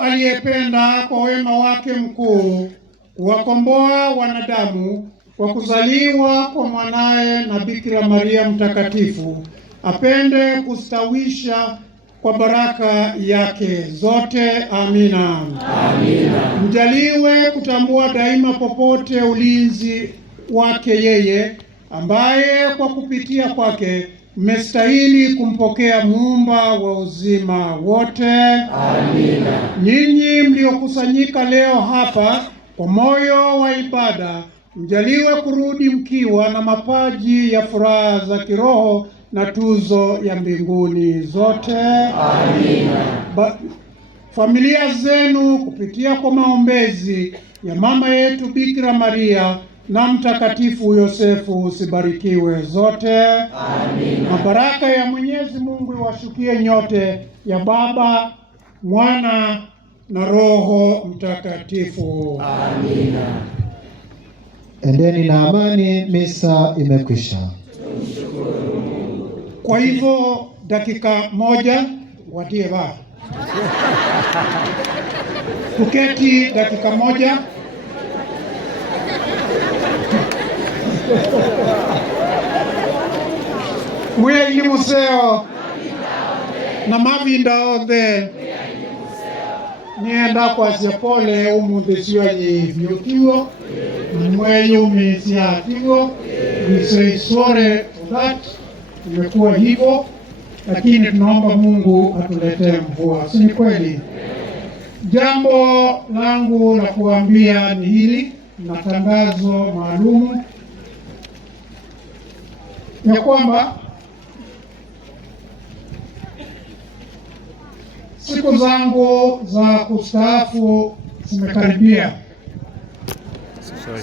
Aliyependa kwa wema wake mkuu kuwakomboa wanadamu kwa kuzaliwa kwa mwanaye na Bikira Maria mtakatifu, apende kustawisha kwa baraka yake zote. Amina. Amina. Mjaliwe kutambua daima popote ulinzi wake yeye, ambaye kwa kupitia kwake mmestahili kumpokea muumba wa uzima wote. Amina. Nyinyi mliokusanyika leo hapa kwa moyo wa ibada, mjaliwe kurudi mkiwa na mapaji ya furaha za kiroho na tuzo ya mbinguni zote. Amina. Familia zenu kupitia kwa maombezi ya mama yetu Bikira Maria na Mtakatifu Yosefu sibarikiwe zote. Amina. Mabaraka ya Mwenyezi Mungu iwashukie nyote, ya Baba, Mwana na Roho Mtakatifu. Amina. Endeni na amani, misa imekwisha. Kwa hivyo dakika moja wadie ba tuketi dakika moja. Mwe ili museo na mavinda onthe nienda kwa sepole umundisio vyutiwo mwe yumi siatiwo. We say sorry for that. Imekuwa hivyo, lakini tunaomba Mungu atuletee mvua, si kweli? Jambo langu la kuambia ni hili, na tangazo maalum ya kwamba siku zangu za kustaafu zimekaribia. Sorry.